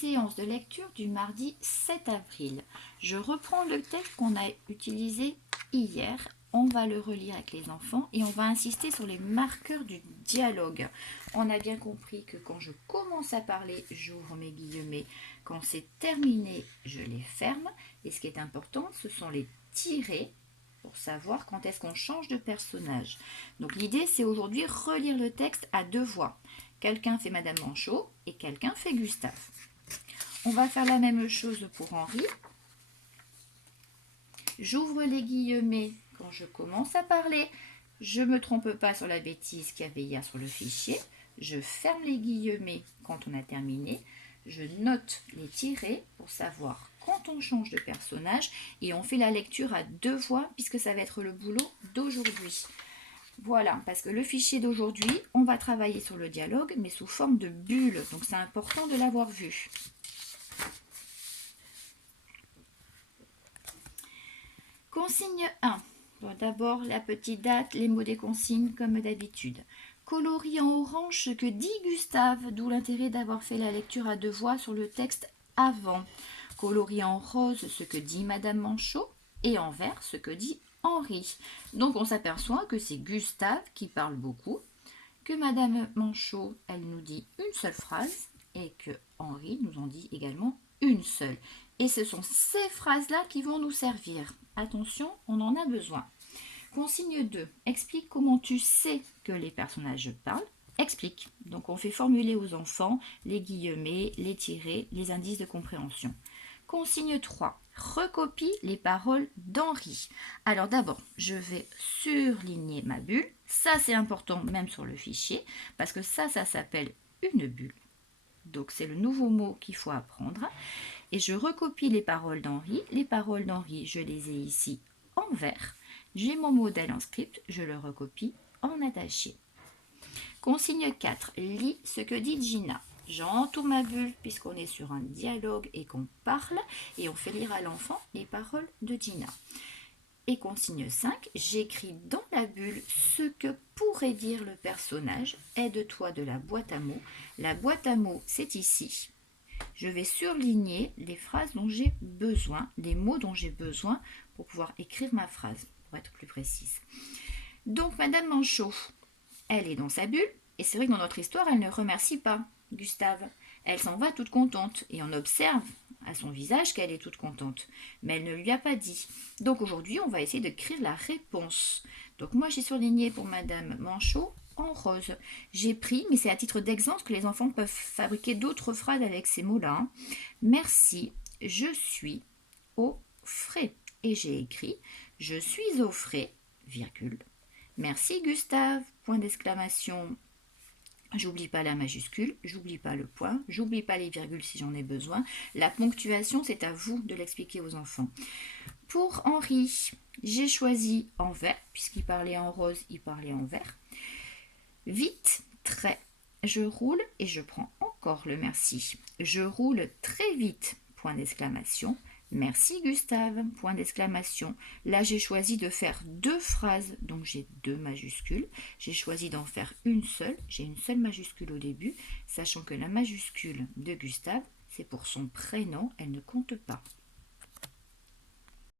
séance de lecture du mardi 7 avril. Je reprends le texte qu'on a utilisé hier. On va le relire avec les enfants et on va insister sur les marqueurs du dialogue. On a bien compris que quand je commence à parler, j'ouvre mes guillemets. Quand c'est terminé, je les ferme. Et ce qui est important, ce sont les tirets pour savoir quand est-ce qu'on change de personnage. Donc l'idée, c'est aujourd'hui relire le texte à deux voix. Quelqu'un fait Madame Manchot et quelqu'un fait Gustave. On va faire la même chose pour Henri. J'ouvre les guillemets quand je commence à parler. Je ne me trompe pas sur la bêtise qu'il y avait hier sur le fichier. Je ferme les guillemets quand on a terminé. Je note les tirets pour savoir quand on change de personnage. Et on fait la lecture à deux voix puisque ça va être le boulot d'aujourd'hui. Voilà, parce que le fichier d'aujourd'hui, on va travailler sur le dialogue, mais sous forme de bulle. Donc c'est important de l'avoir vu. Consigne 1. Bon, d'abord, la petite date, les mots des consignes, comme d'habitude. Coloris en orange ce que dit Gustave, d'où l'intérêt d'avoir fait la lecture à deux voix sur le texte avant. Coloris en rose ce que dit Madame Manchot et en vert ce que dit Henri. Donc on s'aperçoit que c'est Gustave qui parle beaucoup, que Madame Manchot, elle nous dit une seule phrase et que Henri nous en dit également une seule. Et ce sont ces phrases-là qui vont nous servir. Attention, on en a besoin. Consigne 2. Explique comment tu sais que les personnages parlent. Explique. Donc on fait formuler aux enfants les guillemets, les tirets, les indices de compréhension. Consigne 3. Recopie les paroles d'Henri. Alors d'abord, je vais surligner ma bulle. Ça, c'est important même sur le fichier, parce que ça s'appelle une bulle. Donc c'est le nouveau mot qu'il faut apprendre. Et je recopie les paroles d'Henri. Les paroles d'Henri, je les ai ici en vert. J'ai mon modèle en script, je le recopie en attaché. Consigne 4. Lis ce que dit Gina. J'entoure ma bulle puisqu'on est sur un dialogue et qu'on parle et on fait lire à l'enfant les paroles de Gina. Et consigne 5, j'écris dans la bulle ce que pourrait dire le personnage. Aide-toi de la boîte à mots. La boîte à mots, c'est ici. Je vais surligner les phrases dont j'ai besoin, les mots dont j'ai besoin pour pouvoir écrire ma phrase, pour être plus précise. Donc, Madame Manchot, elle est dans sa bulle, et c'est vrai que dans notre histoire, elle ne remercie pas Gustave. Elle s'en va toute contente, et on observe à son visage qu'elle est toute contente. Mais elle ne lui a pas dit. Donc aujourd'hui, on va essayer d'écrire la réponse. Donc moi, j'ai surligné pour Madame Manchot en rose. J'ai pris, mais c'est à titre d'exemple que les enfants peuvent fabriquer d'autres phrases avec ces mots-là. Merci, je suis au frais. Et j'ai écrit, je suis au frais, virgule. Merci Gustave, point d'exclamation. J'oublie pas la majuscule, j'oublie pas le point, j'oublie pas les virgules si j'en ai besoin. La ponctuation, c'est à vous de l'expliquer aux enfants. Pour Henri, j'ai choisi en vert, puisqu'il parlait en rose, il parlait en vert. Vite, trait. Je roule et je prends encore le merci. Je roule très vite, point d'exclamation. Merci Gustave, point d'exclamation. Là, j'ai choisi de faire deux phrases, donc j'ai deux majuscules. J'ai choisi d'en faire une seule. J'ai une seule majuscule au début, sachant que la majuscule de Gustave, c'est pour son prénom, elle ne compte pas.